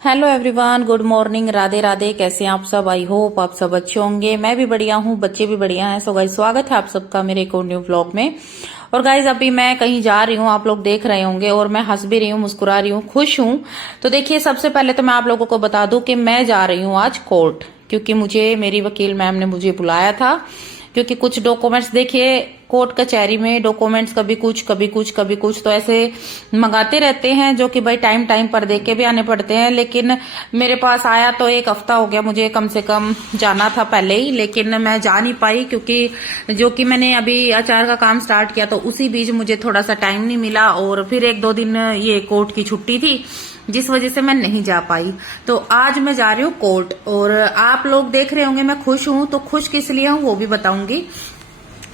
Hello everyone, good morning, Radhe Radhe. कैसे हैं आप सब? आई होप आप सब अच्छे होंगे। मैं भी बढ़िया हूँ, बच्चे भी बढ़िया हैं। सो गाइस, स्वागत है आप सबका मेरे एक और न्यू व्लॉग में। और गाइस, अभी मैं कहीं जा रही हूँ, आप लोग देख रहे होंगे, और मैं हंस भी रही हूँ, मुस्कुरा रही हूँ, खुश हूँ। तो देखिए, सबसे पहले तो मैं आप लोगों को बता दूं कि मैं जा रही हूँ आज कोर्ट, क्योंकि मुझे मेरी वकील मैम ने मुझे बुलाया था। क्योंकि कुछ डॉक्यूमेंट्स, देखिए कोर्ट कचहरी में डॉक्यूमेंट्स कभी कुछ कभी कुछ कभी कुछ तो ऐसे मंगाते रहते हैं, जो कि भाई टाइम टाइम पर देख के भी आने पड़ते हैं। लेकिन मेरे पास आया तो एक हफ्ता हो गया, मुझे कम से कम जाना था पहले ही, लेकिन मैं जा नहीं पाई, क्योंकि जो कि मैंने अभी अचार का काम स्टार्ट किया तो उसी बीच मुझे थोड़ा सा टाइम नहीं मिला, और फिर एक दो दिन ये कोर्ट की छुट्टी थी, जिस वजह से मैं नहीं जा पाई। तो आज मैं जा रही हूँ कोर्ट, और आप लोग देख रहे होंगे मैं खुश हूँ, तो खुश किस लिए हूँ वो भी बताऊंगी।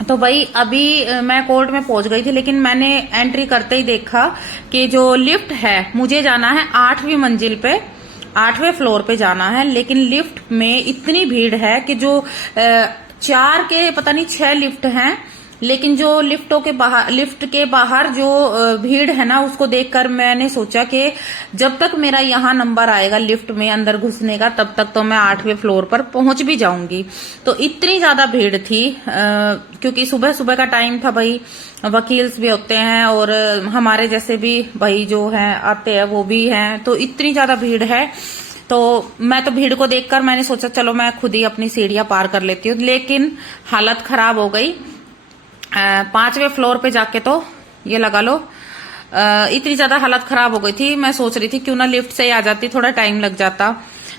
तो भाई, अभी मैं कोर्ट में पहुंच गई थी, लेकिन मैंने एंट्री करते ही देखा कि जो लिफ्ट है, मुझे जाना है 8वीं मंजिल पे, 8वें फ्लोर पे जाना है। लेकिन लिफ्ट में इतनी भीड़ है कि जो 4 के पता नहीं 6 लिफ्ट हैं, लेकिन जो लिफ्ट के बाहर जो भीड़ है ना, उसको देखकर मैंने सोचा कि जब तक मेरा यहाँ नंबर आएगा लिफ्ट में अंदर घुसने का, तब तक तो मैं 8वें फ्लोर पर पहुंच भी जाऊंगी। तो इतनी ज्यादा भीड़ थी, क्योंकि सुबह सुबह का टाइम था भाई, वकील्स भी होते हैं और हमारे जैसे भी भाई जो हैं आते हैं वो भी हैं, तो इतनी ज्यादा भीड़ है। तो मैं तो भीड़ को देखकर मैंने सोचा चलो मैं खुद ही अपनी सीढ़ियां पार कर लेती हूँ, लेकिन हालत खराब हो गई। 5वें फ्लोर पे जाके तो ये लगा लो, इतनी ज्यादा हालत खराब हो गई थी। मैं सोच रही थी क्यों ना लिफ्ट से ही आ जाती, थोड़ा टाइम लग जाता।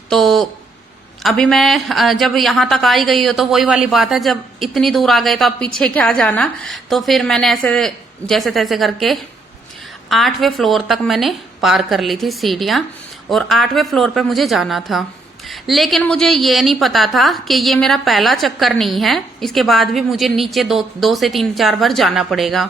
तो अभी मैं जब यहां तक आई गई हो, तो वही वाली बात है, जब इतनी दूर आ गए तो अब पीछे क्या जाना। तो फिर मैंने ऐसे जैसे तैसे करके 8वें फ्लोर तक मैंने पार कर ली थी सीढ़ियां, और 8वें फ्लोर पे मुझे जाना था। लेकिन मुझे ये नहीं पता था कि ये मेरा पहला चक्कर नहीं है, इसके बाद भी मुझे नीचे दो से 3-4 बार जाना पड़ेगा।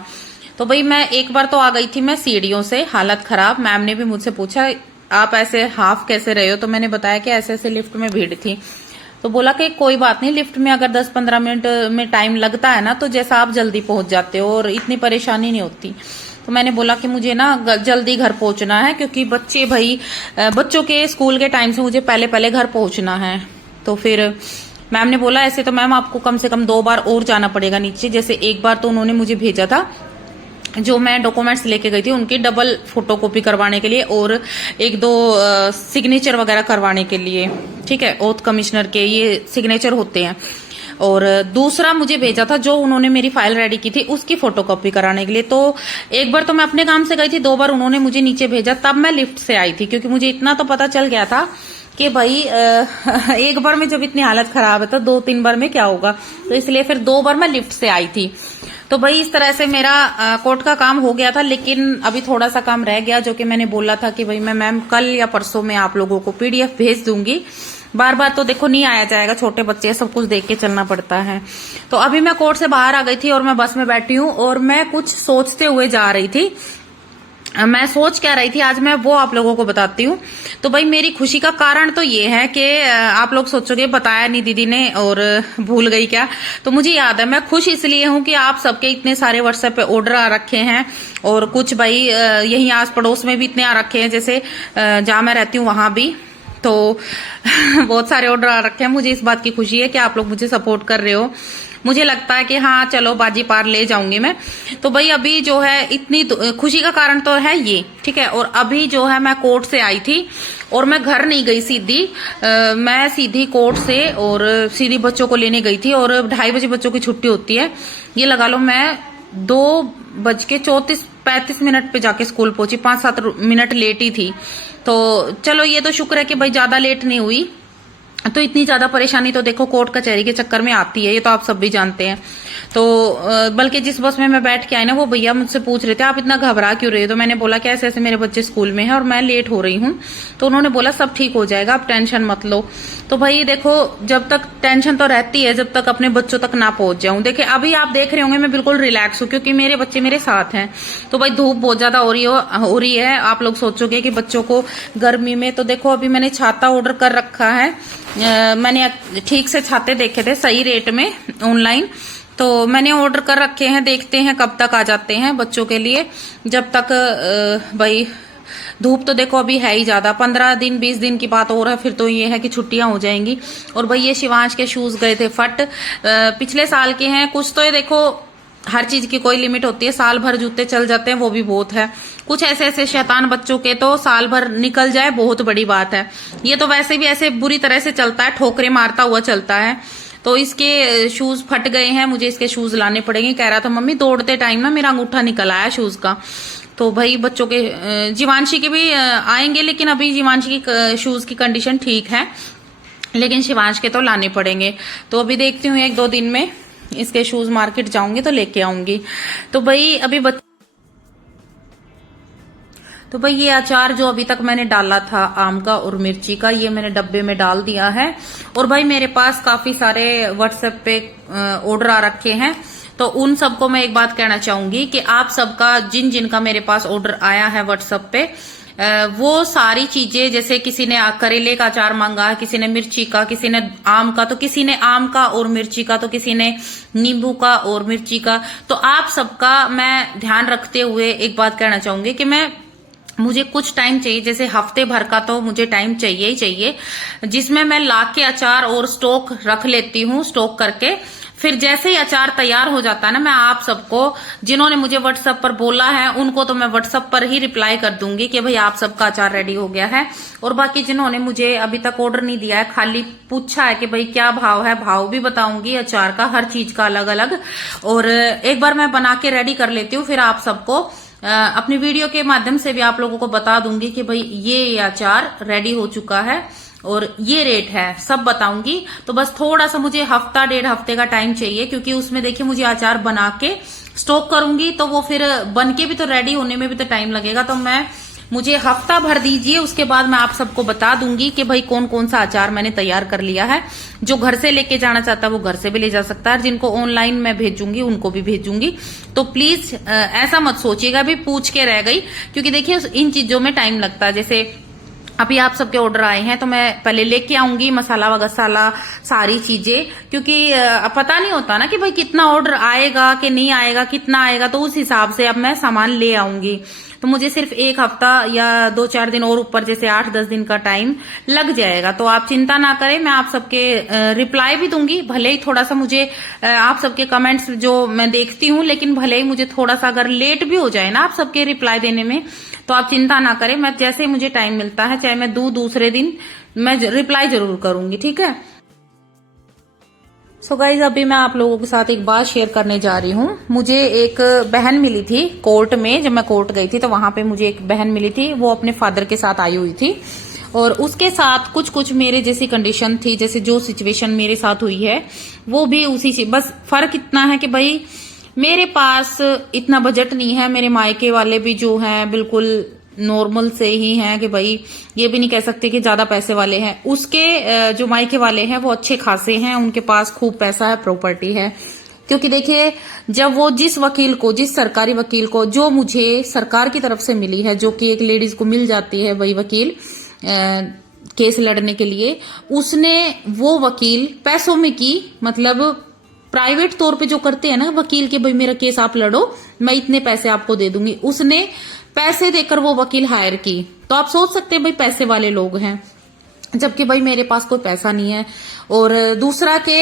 तो भाई, मैं एक बार तो आ गई थी मैं सीढ़ियों से, हालत खराब। मैम ने भी मुझसे पूछा आप ऐसे हाफ कैसे रहे हो, तो मैंने बताया कि ऐसे ऐसे लिफ्ट में भीड़ थी। तो बोला कि कोई बात नहीं, लिफ्ट में अगर 10-15 मिनट में टाइम लगता है ना, तो जैसा आप जल्दी पहुंच जाते हो और इतनी परेशानी नहीं होती। तो मैंने बोला कि मुझे ना जल्दी घर पहुंचना है, क्योंकि बच्चों के स्कूल के टाइम से मुझे पहले पहले घर पहुंचना है। तो फिर मैम ने बोला ऐसे तो मैम आपको कम से कम 2 बार और जाना पड़ेगा नीचे। जैसे एक बार तो उन्होंने मुझे भेजा था, जो मैं डॉक्यूमेंट्स लेके गई थी उनकी डबल फोटोकॉपी करवाने के लिए, और 1-2 सिग्नेचर वगैरह करवाने के लिए, ठीक है, ओथ कमिश्नर के ये सिग्नेचर होते हैं। और दूसरा मुझे भेजा था, जो उन्होंने मेरी फाइल रेडी की थी उसकी फोटोकॉपी कराने के लिए। तो एक बार तो मैं अपने काम से गई थी, 2 बार उन्होंने मुझे नीचे भेजा, तब मैं लिफ्ट से आई थी, क्योंकि मुझे इतना तो पता चल गया था कि भाई एक बार में जब इतनी हालत खराब है तो 2-3 बार में क्या होगा। तो इसलिए फिर 2 बार मैं लिफ्ट से आई थी। तो भाई, इस तरह से मेरा कोर्ट का काम हो गया था, लेकिन अभी थोड़ा सा काम रह गया, जो कि मैंने बोला था कि भाई मैं मैम कल या परसों में आप लोगों को PDF भेज दूंगी। बार बार तो देखो नहीं आया जाएगा, छोटे बच्चे सब कुछ देख के चलना पड़ता है। तो अभी मैं कोर्ट से बाहर आ गई थी और मैं बस में बैठी हूँ, और मैं कुछ सोचते हुए जा रही थी। मैं सोच क्या रही थी आज मैं वो आप लोगों को बताती हूँ। तो भाई, मेरी खुशी का कारण तो ये है कि आप लोग सोचोगे बताया नहीं दीदी ने और भूल गई क्या। तो मुझे याद है, मैं खुश इसलिए हूँ कि आप सबके इतने सारे व्हाट्सएप पे ऑर्डर आ रखे हैं, और कुछ भाई यहीं आस पड़ोस में भी इतने आ रखे हैं, जैसे जहां मैं रहती हूँ वहां भी। तो बहुत सारे ऑर्डर आ रखे हैं। मुझे इस बात की खुशी है कि आप लोग मुझे सपोर्ट कर रहे हो। मुझे लगता है कि हाँ चलो बाजी पार ले जाऊंगी मैं। तो भाई, अभी जो है इतनी खुशी का कारण तो है ये, ठीक है। और अभी जो है मैं कोर्ट से आई थी, और मैं घर नहीं गई सीधी, मैं सीधी कोर्ट से और सीधी बच्चों को लेने गई थी, और 2:30 बजे बच्चों की छुट्टी होती है। ये लगा लो मैं 2:34-35 पे जाके स्कूल पहुंची, 5-7 मिनट लेट ही थी। तो चलो, ये तो शुक्र है कि भाई ज्यादा लेट नहीं हुई। तो इतनी ज्यादा परेशानी तो देखो कोर्ट कचहरी के चक्कर में आती है, ये तो आप सब भी जानते हैं। तो बल्कि जिस बस में मैं बैठ के आई ना, वो भैया मुझसे पूछ रहे थे आप इतना घबरा क्यों रहे हो। तो मैंने बोला कि ऐसे ऐसे मेरे बच्चे स्कूल में हैं और मैं लेट हो रही हूँ। तो उन्होंने बोला सब ठीक हो जाएगा, आप टेंशन मत लो। तो भाई देखो, जब तक टेंशन तो रहती है जब तक अपने बच्चों तक ना पहुंच जाऊं। देखिए, अभी आप देख रहे होंगे मैं बिल्कुल रिलैक्स हूँ, क्योंकि मेरे बच्चे मेरे साथ हैं। तो भाई, धूप बहुत ज्यादा हो रही है। आप लोग सोचोगे कि बच्चों को गर्मी में, तो देखो अभी मैंने छाता ऑर्डर कर रखा है। मैंने ठीक से छाते देखे थे सही रेट में ऑनलाइन, तो मैंने ऑर्डर कर रखे हैं, देखते हैं कब तक आ जाते हैं बच्चों के लिए। जब तक भाई धूप तो देखो अभी है ही ज्यादा, 15 दिन 20 दिन की बात हो रहा है, फिर तो ये है कि छुट्टियां हो जाएंगी। और भाई ये शिवांश के शूज गए थे फट, पिछले साल के हैं। कुछ तो ये देखो हर चीज की कोई लिमिट होती है, साल भर जूते चल जाते हैं वो भी बहुत है। कुछ ऐसे ऐसे शैतान बच्चों के तो साल भर निकल जाए बहुत बड़ी बात है। ये तो वैसे भी ऐसे बुरी तरह से चलता है, ठोकरे मारता हुआ चलता है। तो इसके शूज फट गए हैं, मुझे इसके शूज लाने पड़ेंगे। कह रहा था मम्मी दौड़ते टाइम ना मेरा अंगूठा निकल आया शूज का। तो भाई बच्चों के जीवांशी के भी आएंगे, लेकिन अभी जीवांशी की शूज की कंडीशन ठीक है, लेकिन शिवांश के तो लाने पड़ेंगे। तो अभी देखती हूँ 1-2 दिन में इसके शूज मार्केट जाऊंगी तो लेके आऊंगी। तो भाई अभी तो भाई ये अचार जो अभी तक मैंने डाला था आम का और मिर्ची का, ये मैंने डब्बे में डाल दिया है। और भाई मेरे पास काफी सारे व्हाट्सएप पे ऑर्डर आ रखे हैं, तो उन सबको मैं एक बात कहना चाहूंगी कि आप सबका जिन जिन का मेरे पास ऑर्डर आया है व्हाट्सएप पे, वो सारी चीजें, जैसे किसी ने करेले का अचार मांगा है, किसी ने मिर्ची का, किसी ने आम का, तो किसी ने आम का और मिर्ची का, तो किसी ने नींबू का और मिर्ची का। तो आप सबका मैं ध्यान रखते हुए एक बात कहना चाहूंगी कि मुझे कुछ टाइम चाहिए, जैसे हफ्ते भर का तो मुझे टाइम चाहिए ही चाहिए, जिसमें मैं ला के अचार और स्टॉक रख लेती हूँ, स्टॉक करके फिर जैसे ही अचार तैयार हो जाता है ना, मैं आप सबको जिन्होंने मुझे व्हाट्सएप पर बोला है उनको तो मैं व्हाट्सएप पर ही रिप्लाई कर दूंगी कि भाई आप सबका अचार रेडी हो गया है। और बाकी जिन्होंने मुझे अभी तक ऑर्डर नहीं दिया है, खाली पूछा है कि भाई क्या भाव है, भाव भी बताऊंगी अचार का, हर चीज का अलग अलग। और एक बार मैं बना के रेडी कर लेती हूँ, फिर आप सबको अपनी वीडियो के माध्यम से भी आप लोगों को बता दूंगी कि भाई ये अचार रेडी हो चुका है और ये रेट है, सब बताऊंगी। तो बस थोड़ा सा मुझे हफ्ता 1.5 हफ्ते का टाइम चाहिए, क्योंकि उसमें देखिए मुझे अचार बना के स्टॉक करूंगी, तो वो फिर बन के भी तो रेडी होने में भी तो टाइम लगेगा। तो मुझे हफ्ता भर दीजिए, उसके बाद मैं आप सबको बता दूंगी कि भाई कौन कौन सा अचार मैंने तैयार कर लिया है। जो घर से लेके जाना चाहता है वो घर से भी ले जा सकता है, जिनको ऑनलाइन मैं भेजूंगी उनको भी भेजूंगी। तो प्लीज ऐसा मत सोचिएगा भी पूछ के रह गई, क्योंकि देखिए इन चीजों में टाइम लगता है। जैसे अभी आप सबके ऑर्डर आए हैं तो मैं पहले लेके आऊंगी मसाला वगैरह सारी चीजें, क्योंकि पता नहीं होता ना कि भाई कितना ऑर्डर आएगा कि नहीं आएगा, कितना आएगा, तो उस हिसाब से अब मैं सामान ले आऊंगी। तो मुझे सिर्फ 1 हफ्ता या 2-4 दिन और ऊपर, जैसे 8-10 दिन का टाइम लग जाएगा। तो आप चिंता ना करें, मैं आप सबके रिप्लाई भी दूंगी, भले ही थोड़ा सा मुझे आप सबके कमेंट्स जो मैं देखती हूँ, लेकिन भले ही मुझे थोड़ा सा अगर लेट भी हो जाए ना आप सबके रिप्लाई देने में, तो आप चिंता ना करें, मैं जैसे ही मुझे टाइम मिलता है, चाहे मैं दूसरे दिन, मैं रिप्लाई जरूर करूंगी, ठीक है। सो गाइज अभी मैं आप लोगों के साथ एक बात शेयर करने जा रही हूँ। मुझे एक बहन मिली थी कोर्ट में, जब मैं कोर्ट गई थी तो वहां पे मुझे एक बहन मिली थी, वो अपने फादर के साथ आई हुई थी, और उसके साथ कुछ मेरे जैसी कंडीशन थी, जैसे जो सिचुएशन मेरे साथ हुई है वो भी उसी से। बस फर्क इतना है कि भाई मेरे पास इतना बजट नहीं है, मेरे मायके वाले भी जो हैं बिल्कुल नॉर्मल से ही हैं, कि भाई ये भी नहीं कह सकते कि ज्यादा पैसे वाले हैं। उसके जो मायके वाले हैं वो अच्छे खासे हैं, उनके पास खूब पैसा है, प्रॉपर्टी है। क्योंकि देखिए जब वो जिस सरकारी वकील को जो मुझे सरकार की तरफ से मिली है, जो कि एक लेडीज को मिल जाती है वही वकील केस लड़ने के लिए, उसने वो वकील पैसों में की, मतलब प्राइवेट तौर पे जो करते हैं ना वकील के, भाई मेरा केस आप लड़ो, मैं इतने पैसे आपको दे दूंगी, उसने पैसे देकर वो वकील हायर की। तो आप सोच सकते हैं भाई पैसे वाले लोग हैं, जबकि भाई मेरे पास कोई पैसा नहीं है। और दूसरा के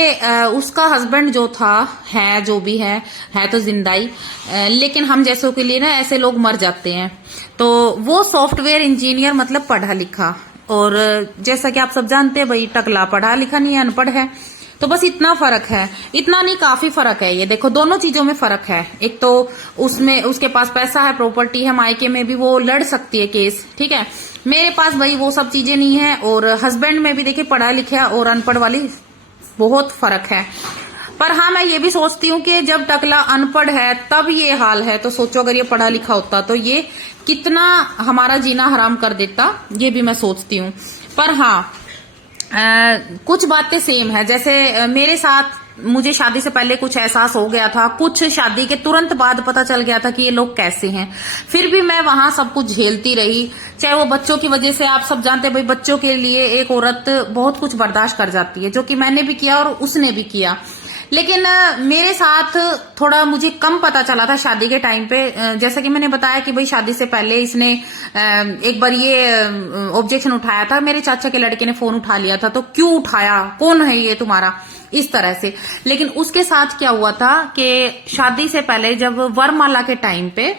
उसका हस्बैंड जो था, है जो भी है तो जिंदाई, लेकिन हम जैसों के लिए ना ऐसे लोग मर जाते हैं। तो वो सॉफ्टवेयर इंजीनियर, मतलब पढ़ा लिखा, और जैसा कि आप सब जानते हैं भाई टकला, पढ़ा लिखा नहीं है, अनपढ़ है। तो बस इतना फर्क है, इतना नहीं काफी फर्क है। ये देखो दोनों चीजों में फर्क है। एक तो उसमें उसके पास पैसा है, प्रॉपर्टी है, मायके में भी वो लड़ सकती है केस, ठीक है। मेरे पास भाई वो सब चीजें नहीं है, और हस्बैंड में भी देखिए पढ़ा लिखा और अनपढ़ वाली बहुत फर्क है। पर हाँ मैं ये भी सोचती हूँ कि जब टकला अनपढ़ है तब ये हाल है, तो सोचो अगर ये पढ़ा लिखा होता तो ये कितना हमारा जीना हराम कर देता, ये भी मैं सोचती हूँ। पर हाँ कुछ बातें सेम है, जैसे मेरे साथ मुझे शादी से पहले कुछ एहसास हो गया था, कुछ शादी के तुरंत बाद पता चल गया था कि ये लोग कैसे हैं। फिर भी मैं वहां सब कुछ झेलती रही, चाहे वो बच्चों की वजह से। आप सब जानते हैं भाई बच्चों के लिए एक औरत बहुत कुछ बर्दाश्त कर जाती है, जो कि मैंने भी किया और उसने भी किया। लेकिन मेरे साथ थोड़ा मुझे कम पता चला था शादी के टाइम पे। जैसा कि मैंने बताया कि भाई शादी से पहले इसने एक बार ये ऑब्जेक्शन उठाया था, मेरे चाचा के लड़के ने फोन उठा लिया था, तो क्यों उठाया, कौन है ये तुम्हारा, इस तरह से। लेकिन उसके साथ क्या हुआ था कि शादी से पहले जब वरमाला के टाइम पे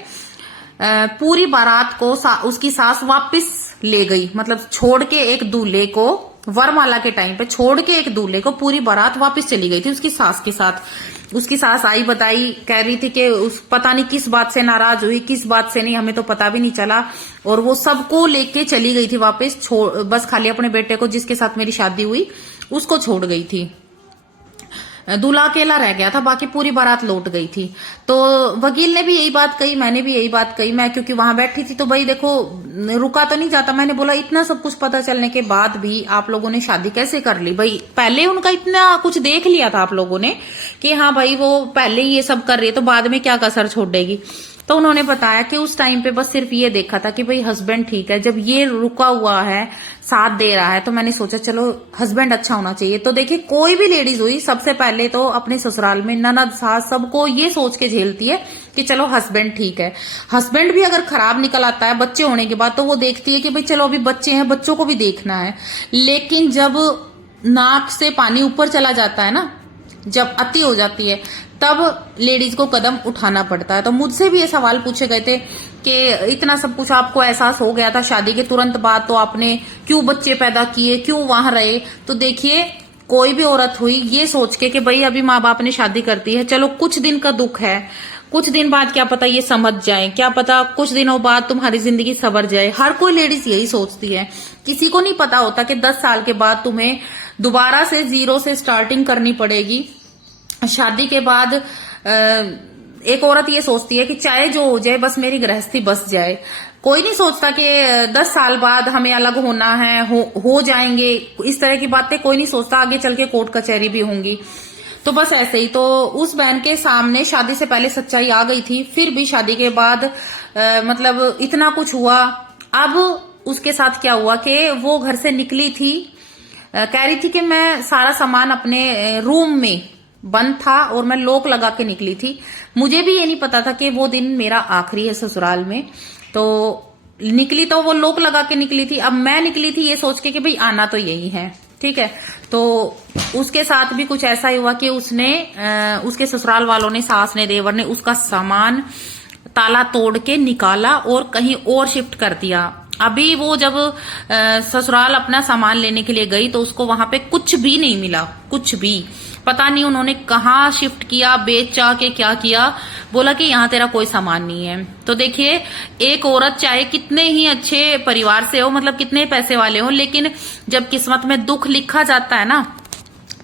पूरी बारात को उसकी सास वापस ले गई, मतलब छोड़ के एक दूल्हे को, वरमाला के टाइम पे छोड़ के एक दूल्हे को पूरी बारात वापस चली गई थी उसकी सास के साथ। उसकी सास आई, बताई, कह रही थी कि उस पता नहीं किस बात से नाराज हुई, किस बात से नहीं, हमें तो पता भी नहीं चला, और वो सबको लेके चली गई थी वापस, बस खाली अपने बेटे को जिसके साथ मेरी शादी हुई उसको छोड़ गई थी। दूल्हा अकेला रह गया था, बाकी पूरी बारात लौट गई थी। तो वकील ने भी यही बात कही, मैंने भी यही बात कही। मैं क्योंकि वहां बैठी थी तो भाई देखो रुका तो नहीं जाता। मैंने बोला इतना सब कुछ पता चलने के बाद भी आप लोगों ने शादी कैसे कर ली? भाई पहले उनका इतना कुछ देख लिया था आप लोगों ने कि हाँ भाई वो पहले ही ये सब कर रही है तो बाद में क्या कसर छोड़ देगी। तो उन्होंने बताया कि उस टाइम पे बस सिर्फ ये देखा था कि भाई हस्बैंड ठीक है। जब ये रुका हुआ है, साथ दे रहा है, तो मैंने सोचा चलो हस्बैंड अच्छा होना चाहिए। तो देखिए कोई भी लेडीज हुई सबसे पहले तो अपने ससुराल में ननद सास सबको ये सोच के झेलती है कि चलो हस्बैंड ठीक है। हस्बैंड भी अगर खराब निकल आता है बच्चे होने के बाद तो वो देखती है कि भाई चलो अभी बच्चे हैं, बच्चों को भी देखना है। लेकिन जब नाक से पानी ऊपर चला जाता है ना, जब अति हो जाती है, तब लेडीज को कदम उठाना पड़ता है। तो मुझसे भी ये सवाल पूछे गए थे कि इतना सब कुछ आपको एहसास हो गया था शादी के तुरंत बाद, तो आपने क्यों बच्चे पैदा किए, क्यों वहां रहे? तो देखिए कोई भी औरत हुई ये सोच के कि भाई अभी माँ बाप ने शादी कर दी है, चलो कुछ दिन का दुख है, कुछ दिन बाद क्या पता ये समझ जाए, क्या पता कुछ दिनों बाद तुम्हारी जिंदगी संवर जाए। हर कोई लेडीज यही सोचती है। किसी को नहीं पता होता कि 10 साल के बाद तुम्हें दोबारा से जीरो से स्टार्टिंग करनी पड़ेगी। शादी के बाद एक औरत ये सोचती है कि चाहे जो हो जाए बस मेरी गृहस्थी बस जाए। कोई नहीं सोचता कि 10 साल बाद हमें अलग होना है, हो जाएंगे, इस तरह की बातें कोई नहीं सोचता। आगे चल के कोर्ट कचहरी भी होंगी। तो बस ऐसे ही। तो उस बहन के सामने शादी से पहले सच्चाई आ गई थी, फिर भी शादी के बाद मतलब इतना कुछ हुआ। अब उसके साथ क्या हुआ कि वो घर से निकली थी, कह रही थी कि मैं सारा सामान अपने रूम में बंद था और मैं लॉक लगा के निकली थी। मुझे भी ये नहीं पता था कि वो दिन मेरा आखिरी है ससुराल में। तो निकली तो वो लॉक लगा के निकली थी। अब मैं निकली थी ये सोच के कि भाई आना तो यही है, ठीक है। तो उसके साथ भी कुछ ऐसा ही हुआ कि उसने उसके ससुराल वालों ने, सास ने, देवर ने उसका सामान ताला तोड़ के निकाला और कहीं और शिफ्ट कर दिया। अभी वो जब ससुराल अपना सामान लेने के लिए गई तो उसको वहां पे कुछ भी नहीं मिला, कुछ भी। पता नहीं उन्होंने कहाँ शिफ्ट किया, बेच चा के क्या किया, बोला कि यहाँ तेरा कोई सामान नहीं है। तो देखिए एक औरत चाहे कितने ही अच्छे परिवार से हो, मतलब कितने पैसे वाले हो, लेकिन जब किस्मत में दुख लिखा जाता है ना,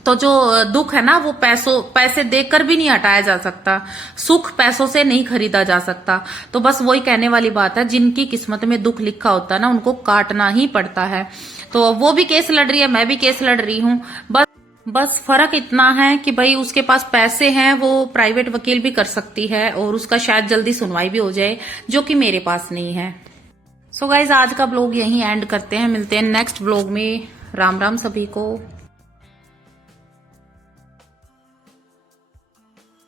तो जो दुख है ना वो पैसे देकर भी नहीं हटाया जा सकता, सुख पैसों से नहीं खरीदा जा सकता। तो बस वही कहने वाली बात है, जिनकी किस्मत में दुख लिखा होता है ना उनको काटना ही पड़ता है। तो वो भी केस लड़ रही है, मैं भी केस लड़ रही हूँ। बस फर्क इतना है कि भाई उसके पास पैसे हैं, वो प्राइवेट वकील भी कर सकती है और उसका शायद जल्दी सुनवाई भी हो जाए, जो कि मेरे पास नहीं है। सो गाइज आज का ब्लॉग यहीं एंड करते हैं, मिलते हैं नेक्स्ट ब्लॉग में। राम राम सभी को।